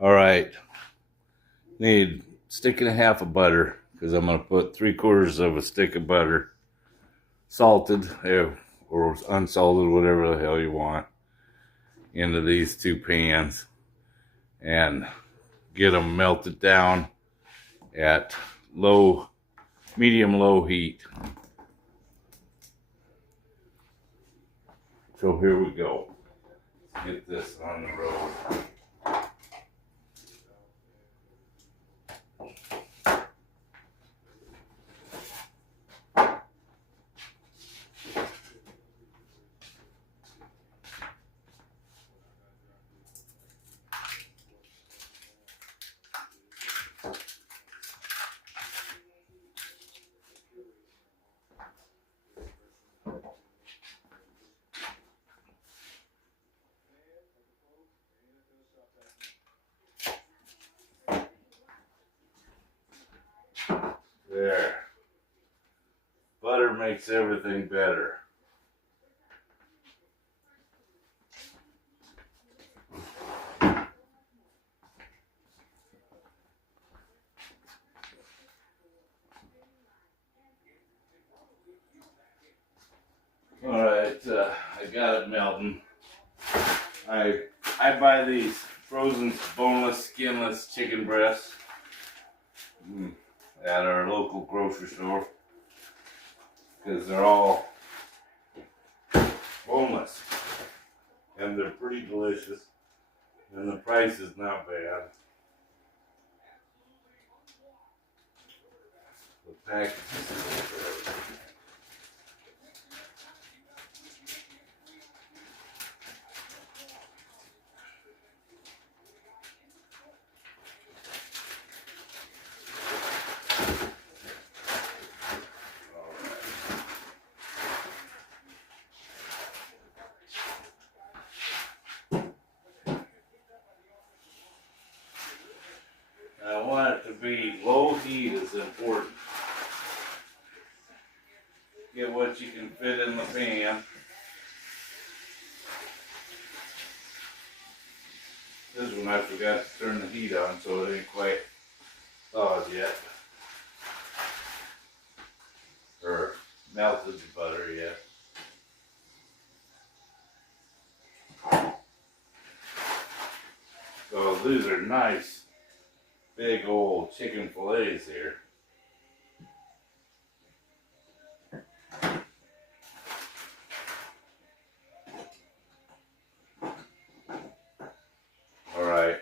All right, need a stick and a half of butter because I'm gonna put 3/4 of a stick of butter, salted or unsalted, whatever the hell you want, into these two pans and get them melted down at medium-low heat. So here we go. Get this on the road. There. Butter makes everything better. All right, I got it melting. I buy these frozen boneless, skinless chicken breasts at our local grocery store because they're all boneless and they're pretty delicious and the price is not bad. The package is I want it to be low heat is important. Get what you can fit in the pan. This one I forgot to turn the heat on, so it ain't quite thawed yet. Or melted the butter yet. So these are nice big old chicken fillets here. Alright.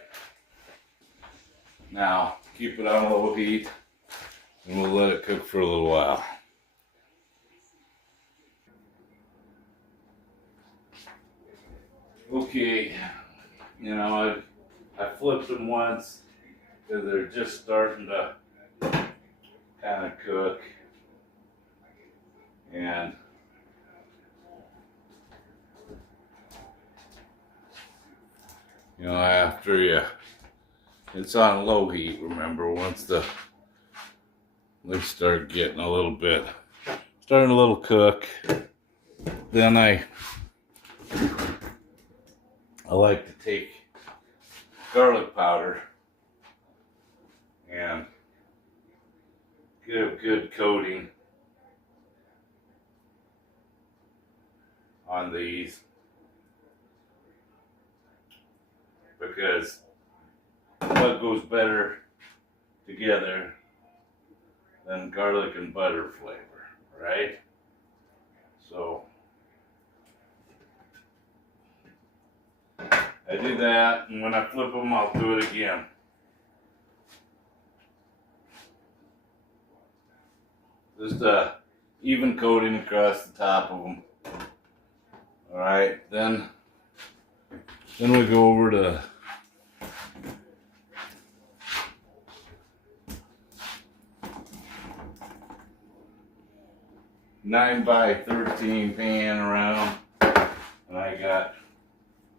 Now keep it on low heat and we'll let it cook for a little while. Okay, you know, I flipped them once because they're just starting to kind of cook, and you know, it's on low heat. Remember, once they start getting starting a little cook, then I like to take garlic powder and get a good coating on these because what goes better together than garlic and butter flavor, right? So I do that, and when I flip them, I'll do it again. Just a even coating across the top of them. All right, then we go over to nine by 13 pan around, and I got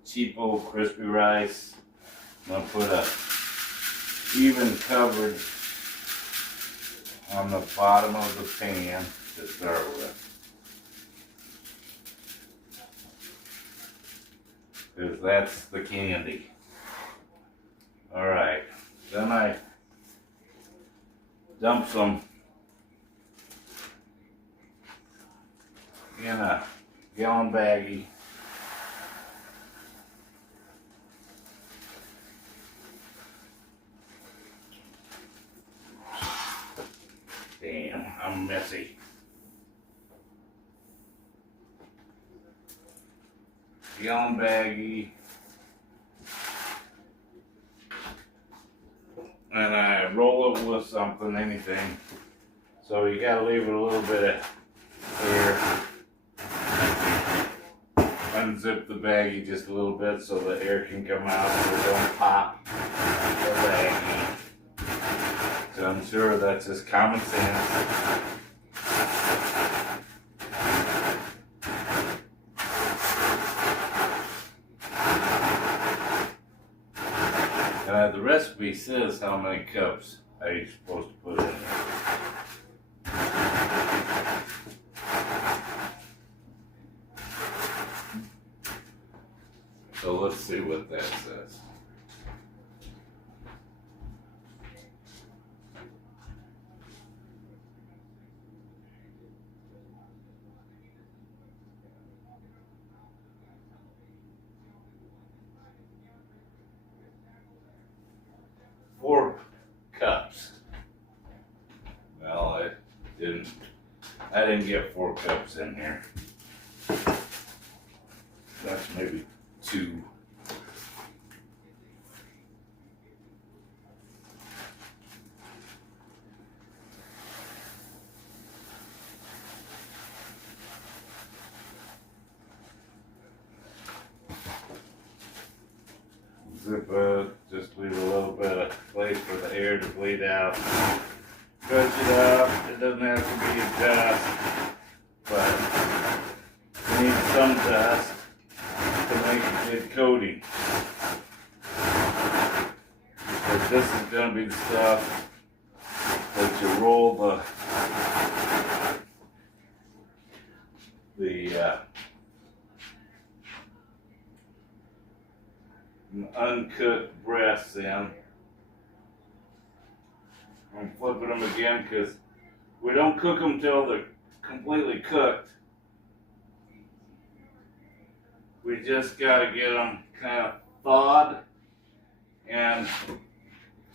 cheapo crispy rice. I'm gonna put a even coverage on the bottom of the pan to start with, because that's the candy. All right. dump some in a gallon baggie. Damn, I'm messy. Gallon baggie. And I roll it with something, anything. So you gotta leave it a little bit of air. Unzip the baggie just a little bit so the air can come out so it don't pop the baggie. So I'm sure that's just common sense. The recipe says how many cups I'm supposed to put in there. So let's see what that says. Four cups. Well, I didn't get 4 cups in here. That's maybe 2. Zip it, just leave a little bit of place for the air to bleed out. Stretch it up, it doesn't have to be dust, but you need some dust to make a good coating. Because this is going to be the stuff that you roll the uncooked breasts in. I'm flipping them again because we don't cook them till they're completely cooked. We just got to get them kind of thawed and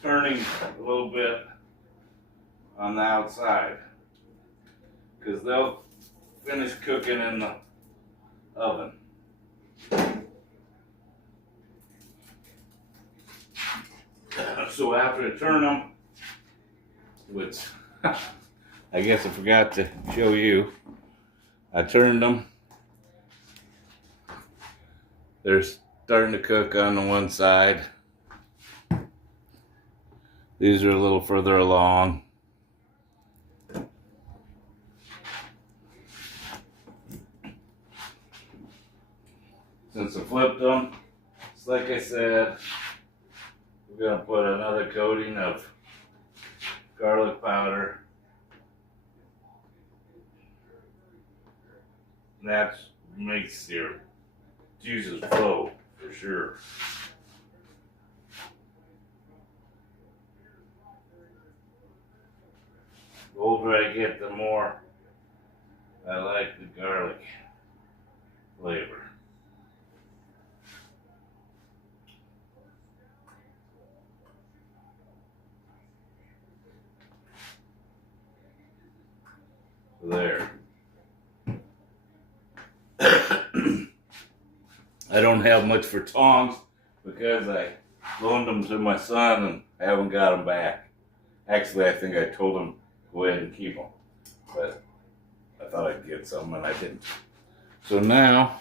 turning a little bit on the outside because they'll finish cooking in the oven. So after I turn them, which I guess I forgot to show you, I turned them. They're starting to cook on the one side. These are a little further along. Since I flipped them, it's like I said, we're going to put another coating of garlic powder. And that makes your juices flow for sure. The older I get, the more I like the garlic flavor. There. I don't have much for tongs because I loaned them to my son and I haven't got them back. Actually, I think I told him go ahead and keep them, but I thought I'd get some and I didn't. So now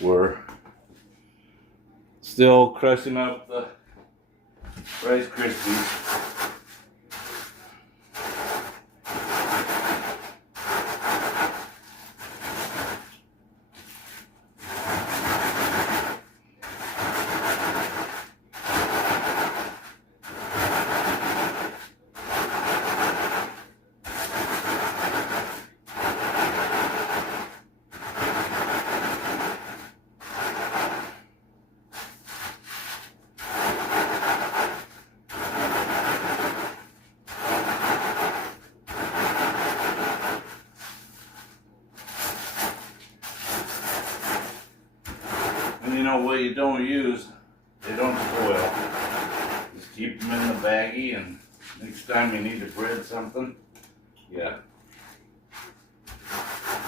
we're still crushing up the Rice Krispies. Now what you don't use, they don't spoil. Just keep them in the baggie, and next time you need to bread something, yeah,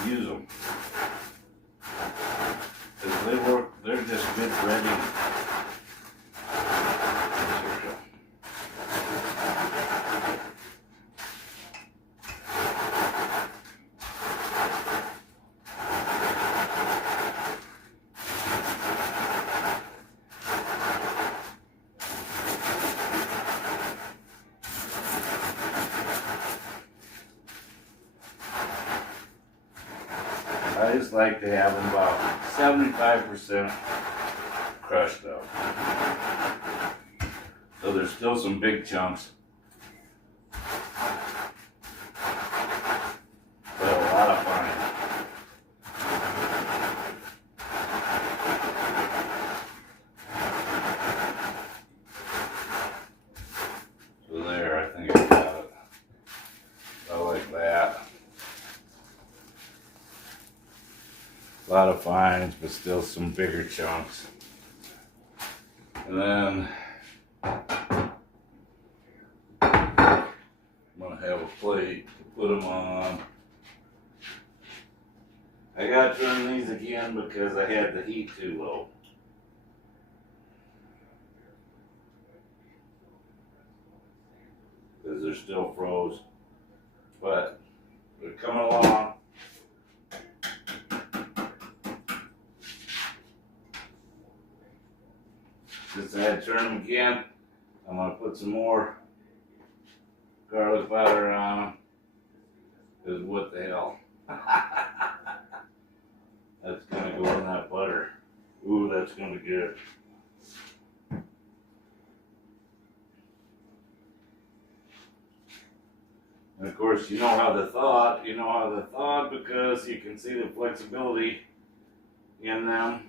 use them. Because they work, they're just good breading. I just like to have them about 75% crushed up. So there's still some big chunks. But a lot of fine. So there, I think I got it. I like that. A lot of fines, but still some bigger chunks. And then I'm gonna have a plate to put them on. I gotta turn these again because I had the heat too low. Because they're still froze. But they're coming along. Since I had to turn them again, I'm going to put some more garlic powder on them. Because what the hell? That's going to go in that butter. Ooh, that's going to be good. And of course, you know how they're thawed. You know how they're thawed because you can see the flexibility in them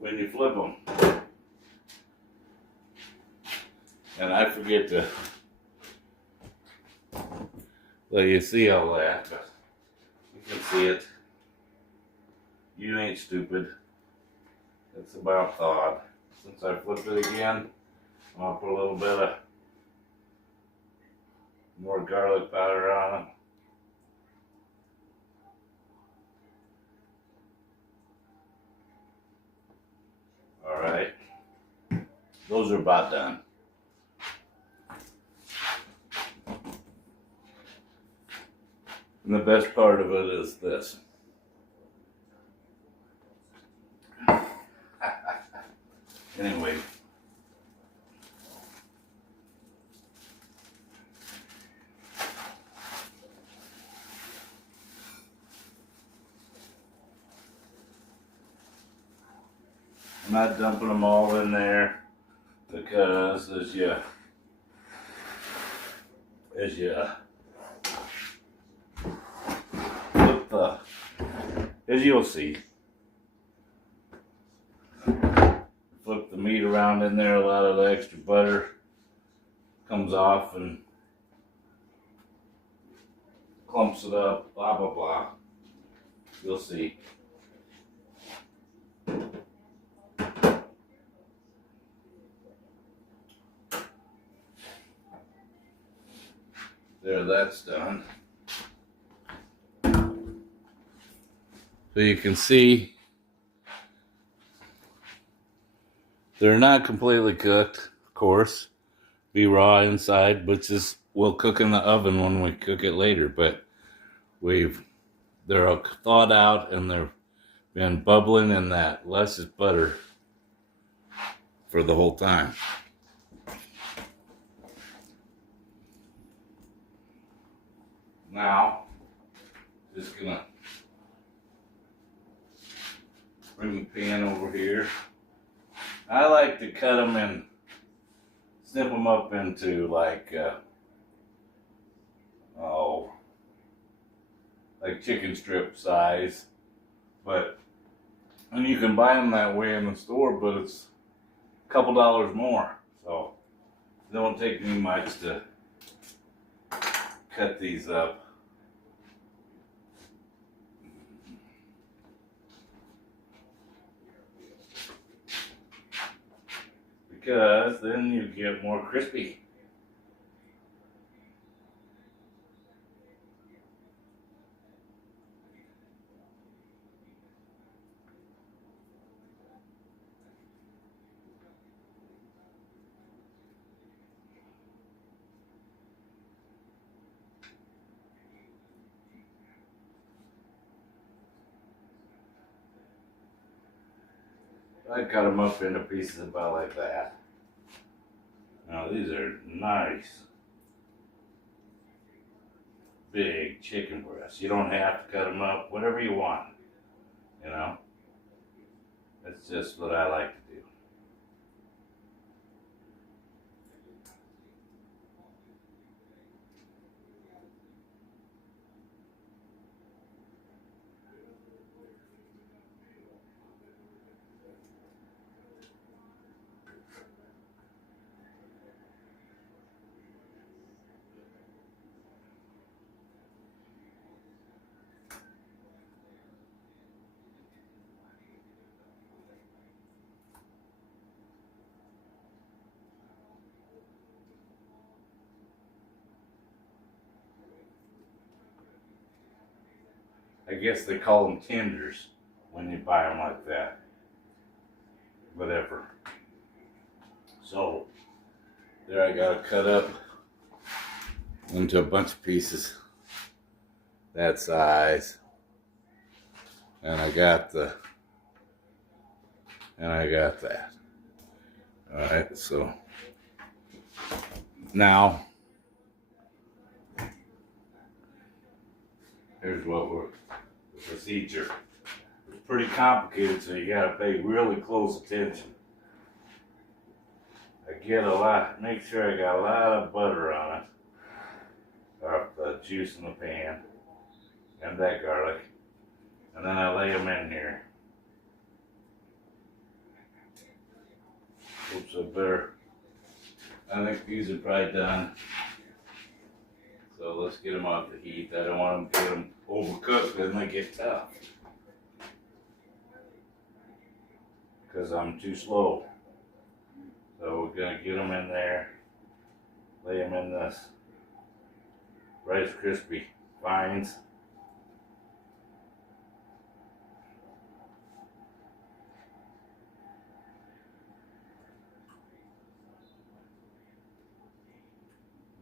when you flip them. And I forget to let you see all that, but you can see it. You ain't stupid. It's about thawed. Since I flipped it again, I'm going to put a little bit of more garlic powder on them. Alright. Those are about done. And the best part of it is this. Anyway. I'm not dumping them all in there because as you'll see, flip the meat around in there, a lot of the extra butter comes off and clumps it up, blah blah blah. You'll see. There, that's done. So you can see they're not completely cooked, of course. Be raw inside, but just we'll cook in the oven when we cook it later. But they're thawed out and they've been bubbling in that luscious butter for the whole time. Now, just gonna bring the pan over here. I like to cut them and snip them up into like chicken strip size. And you can buy them that way in the store, but it's a couple dollars more. So it don't take me much to cut these up. because then you get more crispy. I cut them up into pieces about like that. Now these are nice, big chicken breasts. You don't have to cut them up, whatever you want, you know. That's just what I like to do. I guess they call them tenders when you buy them like that. Whatever. So, there I got it cut up into a bunch of pieces that size. And I got that. Alright, so now here's what the procedure. It's pretty complicated, so you gotta pay really close attention. Make sure I got a lot of butter on it, or the juice in the pan, and that garlic, and then I lay them in here. Oops, I think these are probably done. So let's get them off the heat. I don't want them to get them overcooked, then they get tough. Because I'm too slow. So we're going to get them in there, lay them in this Rice Krispie fines.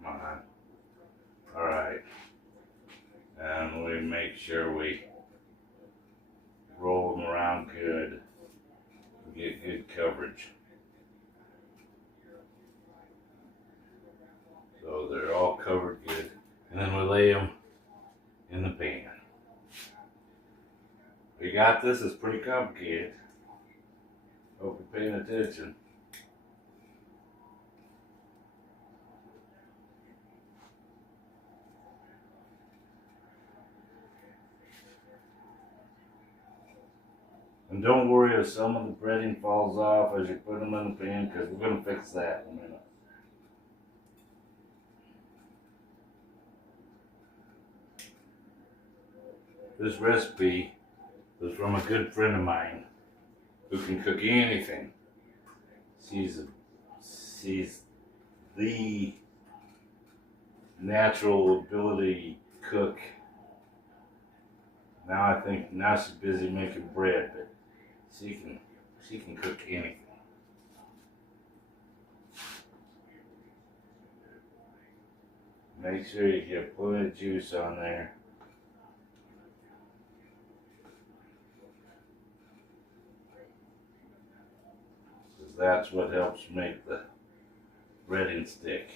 Come on. Alright. And we make sure we roll them around good. Get good coverage. So they're all covered good. And then we lay them in the pan. We got this. It's pretty complicated. Hope you're paying attention. And don't worry if some of the breading falls off as you put them in the pan, because we're going to fix that in a minute. This recipe was from a good friend of mine who can cook anything. She's the natural ability cook. Now she's busy making bread, but she can cook anything. Make sure you get plenty of juice on there. Because that's what helps make the breading stick.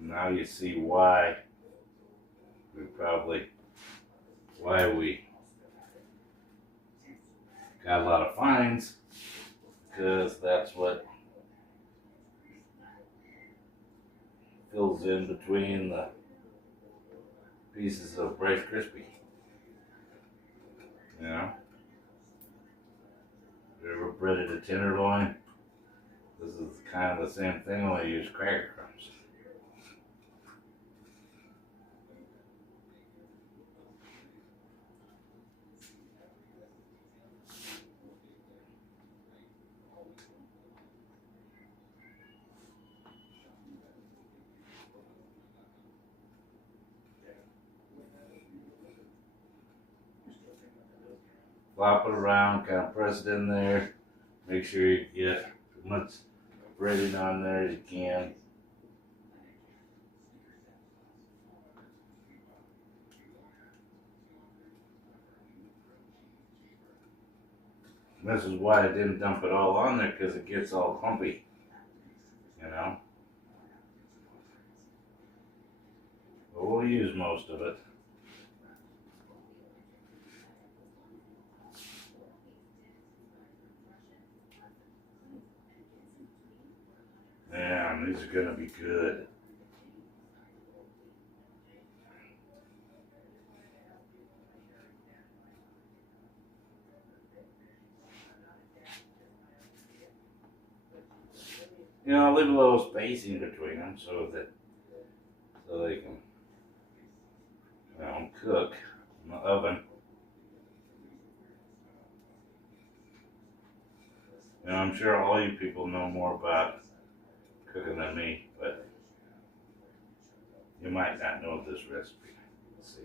Now you see why we got a lot of fines, because that's what fills in between the pieces of Rice Krispie. You know? You ever breaded a tenderloin? This is kind of the same thing, only I use cracker crumbs. flop it around, kind of press it in there. Make sure you get as much breading on there as you can. And this is why I didn't dump it all on there, because it gets all clumpy, you know. But we'll use most of it. Man, these are gonna be good. You know, I'll leave a little spacing between them so they can, you know, cook in the oven. You know, I'm sure all you people know more about cooking than me, but you might not know this recipe. Let's see.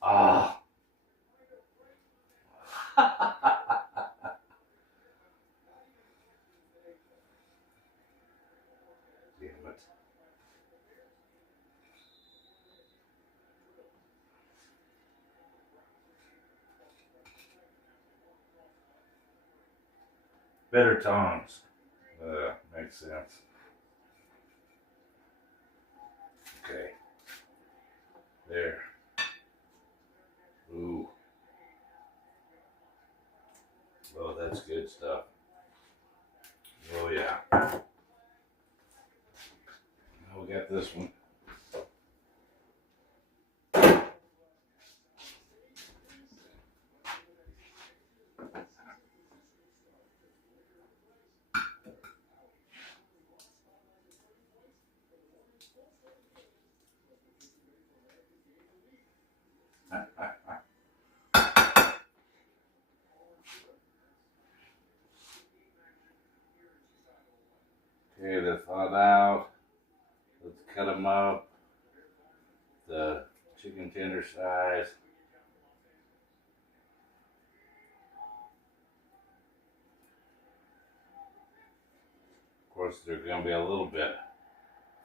Ah. Damn it. Better tongs. Makes sense. Okay. There. Ooh. Oh, that's good stuff. Oh, yeah. Now we got this one. Okay, they're thawed out. Let's cut them up. The chicken tender size. Of course, they're going to be a little bit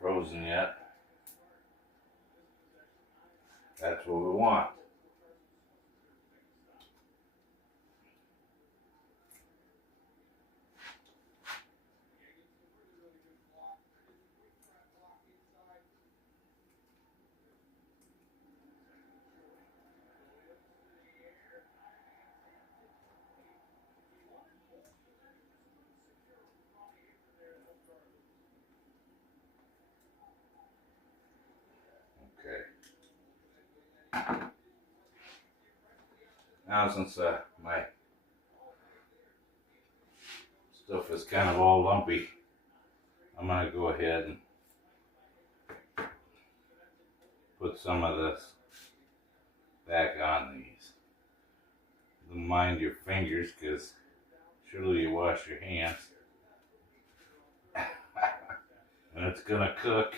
frozen yet. That's what we want. Okay. Now, since my stuff is kind of all lumpy, I'm going to go ahead and put some of this back on these. Mind your fingers, because surely you wash your hands. And it's going to cook.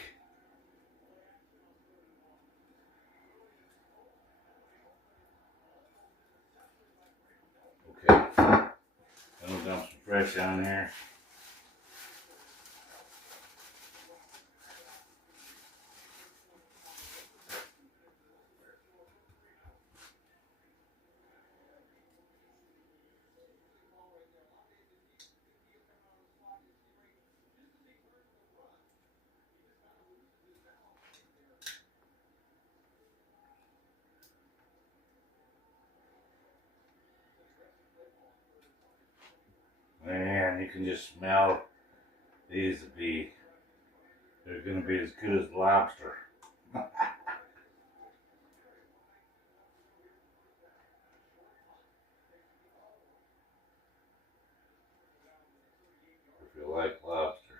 Okay. Then we'll dump some fresh on there. Man, you can just smell these to be, they're going to be as good as lobster. If you like lobster.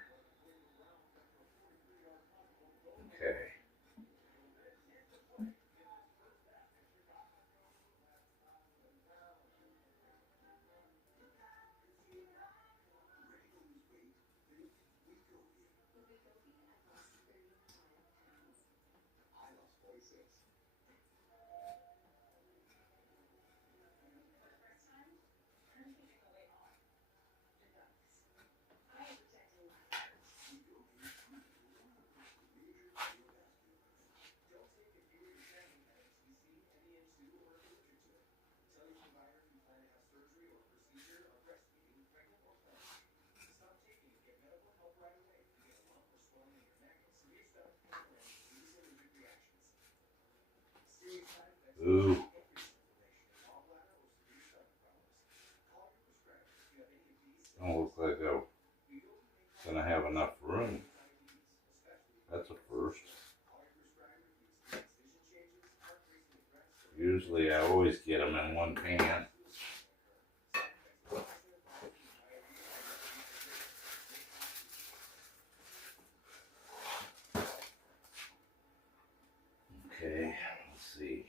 Okay. Ooh. Don't look like I'm going to have enough room. That's a first. Usually I always get them in one pan. Okay, let's see.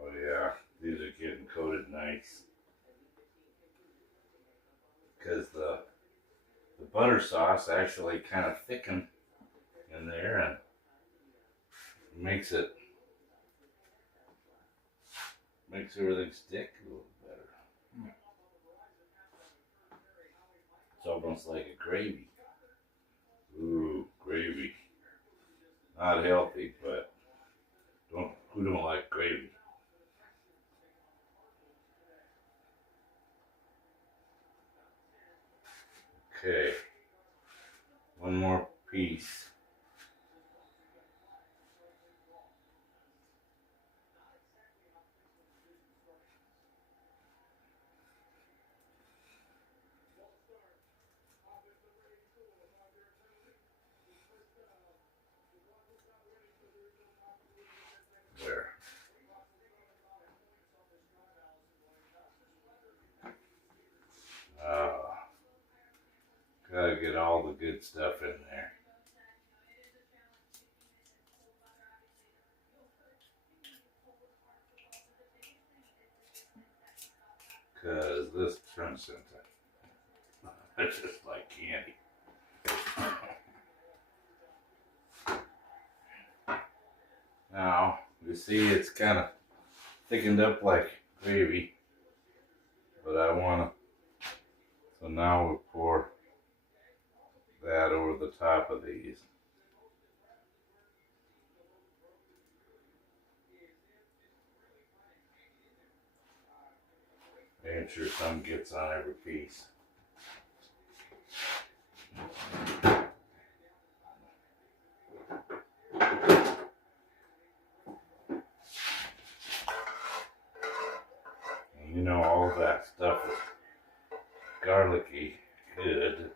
Oh yeah, these are getting coated nice. Because the butter sauce actually kind of thickens in there and makes everything stick a little better. It's almost like a gravy. Ooh, gravy. Not healthy, but who don't like gravy? Okay, one more piece. There. Gotta get all the good stuff in there. Because this turns into, it's just like candy. Now, you see it's kind of thickened up like gravy, but I want to, so now we pour that over the top of these. Making sure some gets on every piece. And you know all that stuff is garlicky good.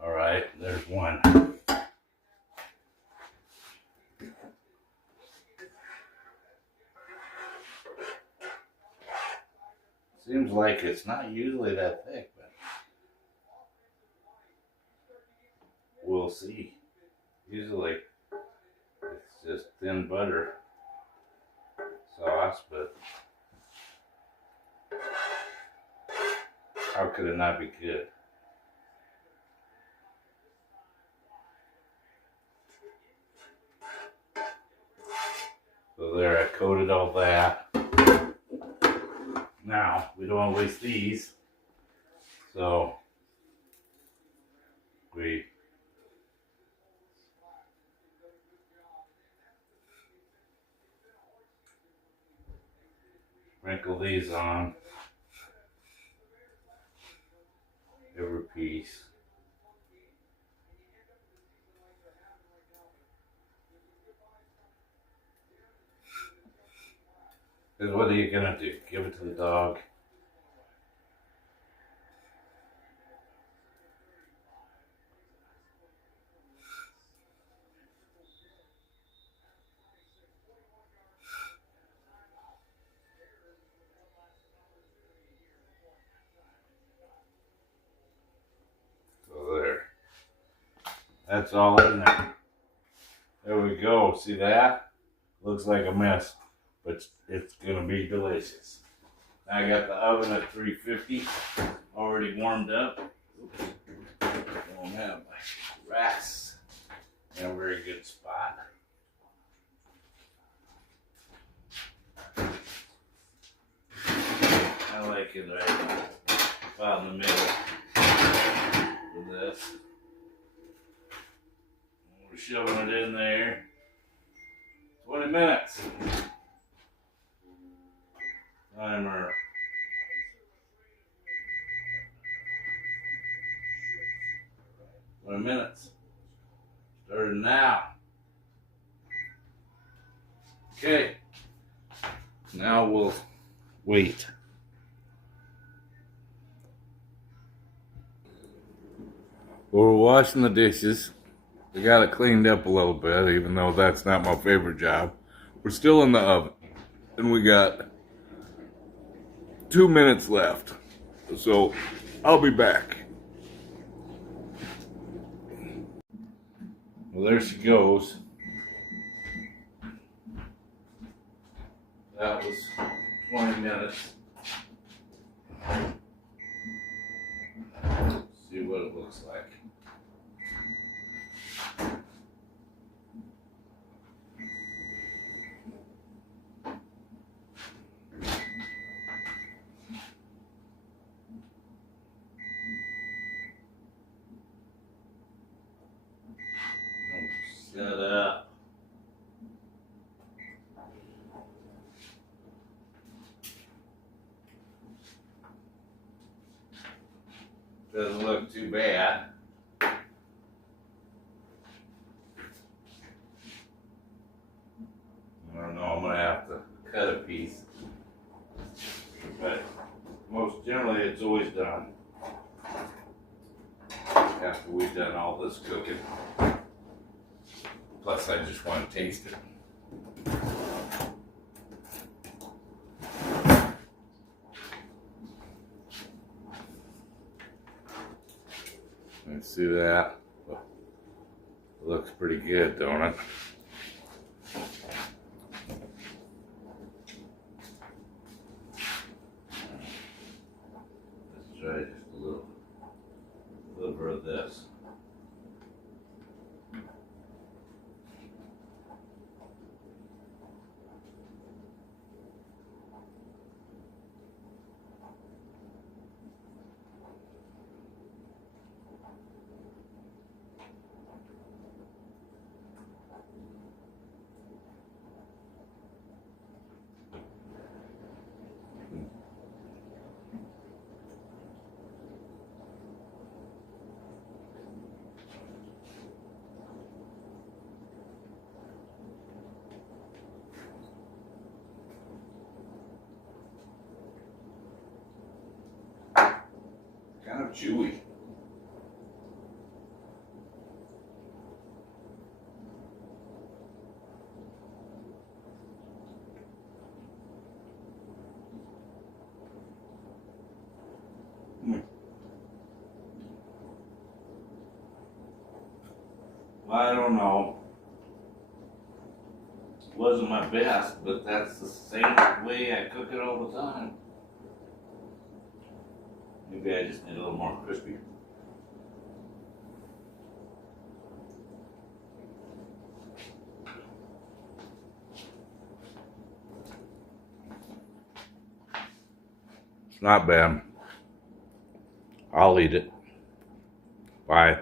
All right, there's one. Seems like it's not usually that thick, but we'll see. Usually it's just thin butter sauce, but how could it not be good? So there, I coated all that. Now, we don't want to waste these, so we sprinkle these on every piece. Because what are you gonna do? Give it to the dog? So there. That's all in there. There we go. See that? Looks like a mess, but it's gonna be delicious. I got the oven at 350 already warmed up. Oops. Don't have my racks in a very good spot. I like it right about in the middle with this. We're shoving it in there. 20 minutes. Timer. Minutes. Starting now. Okay. Now we'll wait. We're washing the dishes. We got it cleaned up a little bit, even though that's not my favorite job. We're still in the oven, and we got 2 minutes left. So I'll be back. Well, there she goes. That was 20 minutes. See what it looks like. Set up. Doesn't look too bad. I don't know, I'm gonna have to cut a piece. But most generally it's always done after we've done all this cooking. Plus I just want to taste it. Let's see that. Looks pretty good, don't it? Let's try just a little bit of this. Kind of chewy. I don't know. Wasn't my best, but that's the same way I cook it all the time. Maybe I just need a little more crispy. It's not bad. I'll eat it. Bye.